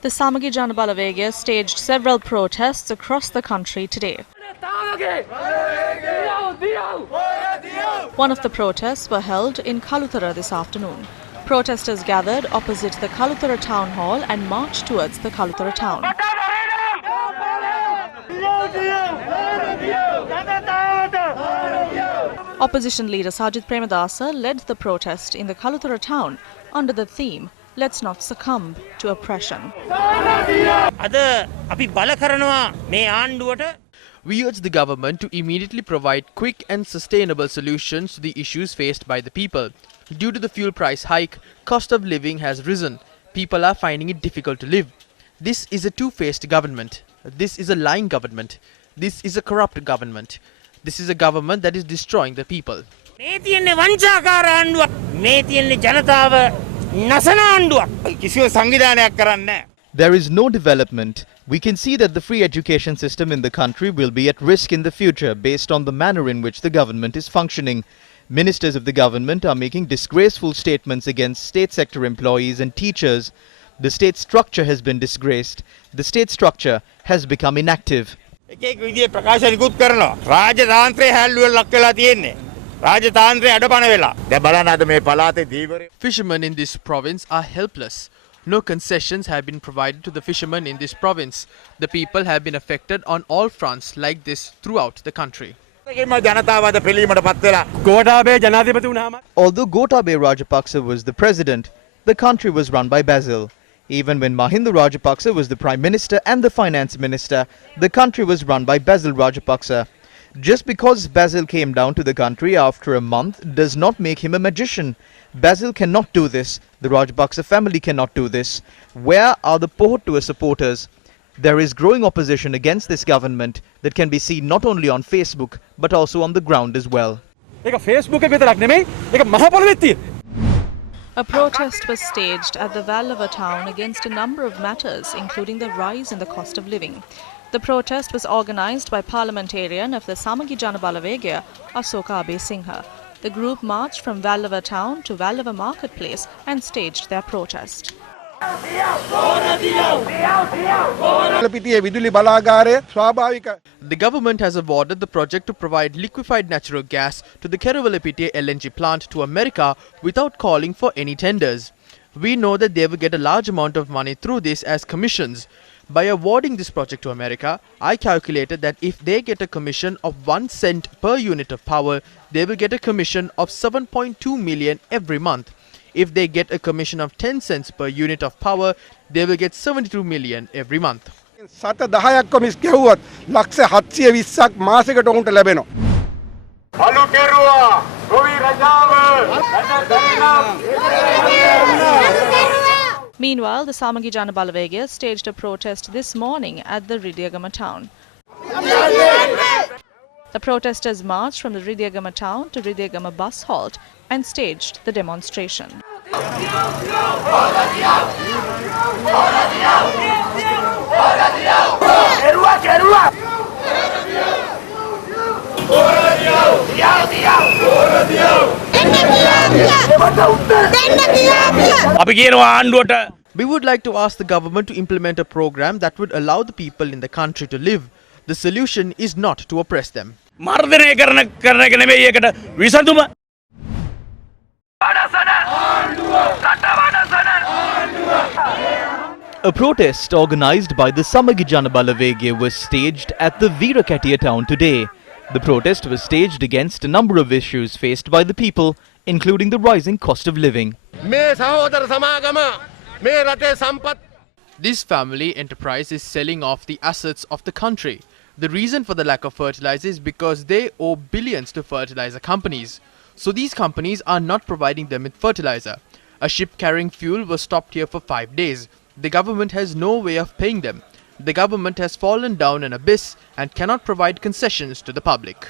The Samagi Janabalawegya staged several protests across the country today. One of the protests were held in Kaluthara this afternoon. Protesters gathered opposite the Kaluthara town hall and marched towards the Kaluthara town. Opposition leader Sajith Premadasa led the protest in the Kaluthara town under the theme, "Let's not succumb to oppression." We urge the government to immediately provide quick and sustainable solutions to the issues faced by the people. Due to the fuel price hike, cost of living has risen. People are finding it difficult to live. This is a two-faced government. This is a lying government. This is a corrupt government. This is a government that is destroying the people. There is no development. We can see that the free education system in the country will be at risk in the future based on the manner in which the government is functioning. Ministers of the government are making disgraceful statements against state sector employees and teachers. The state structure has been disgraced. The state structure has become inactive. Fishermen in this province are helpless. No concessions have been provided to the fishermen in this province. The people have been affected on all fronts like this throughout the country. Although Gotabaya Rajapaksa was the president, the country was run by Basil. Even when Mahinda Rajapaksa was the prime minister and the finance minister, the country was run by Basil Rajapaksa. Just because Basil came down to the country after a month does not make him a magician. Basil cannot do this. The Rajapaksa family cannot do this. Where are the Pohottuwa supporters? There is growing opposition against this government that can be seen not only on Facebook but also on the ground as well. A protest was staged at the Vallava town against a number of matters, including the rise in the cost of living. The protest was organised by parliamentarian of the Samagi Janabalawegya, Ashok Abeysinghe. The group marched from Vallava town to Vallava marketplace and staged their protest. The government has awarded the project to provide liquefied natural gas to the Kerawalapitiya LNG plant to America without calling for any tenders. We know that they will get a large amount of money through this as commissions. By awarding this project to America, I calculated that if they get a commission of 1 cent per unit of power, they will get a commission of 7.2 million every month. If they get a commission of 10 cents per unit of power, they will get 72 million every month. Meanwhile, the Samagi Janabalawegya staged a protest this morning at the Ridiyagama town. The protesters marched from the Ridiyagama town to Ridiyagama bus halt and staged the demonstration. We would like to ask the government to implement a program that would allow the people in the country to live. The solution is not to oppress them. A protest organised by the Samagi Janabalawegya was staged at the Veerakatiya town today. The protest was staged against a number of issues faced by the people, including the rising cost of living. This family enterprise is selling off the assets of the country. The reason for the lack of fertilizer is because they owe billions to fertilizer companies. So these companies are not providing them with fertilizer. A ship carrying fuel was stopped here for 5 days. The government has no way of paying them. The government has fallen down an abyss and cannot provide concessions to the public.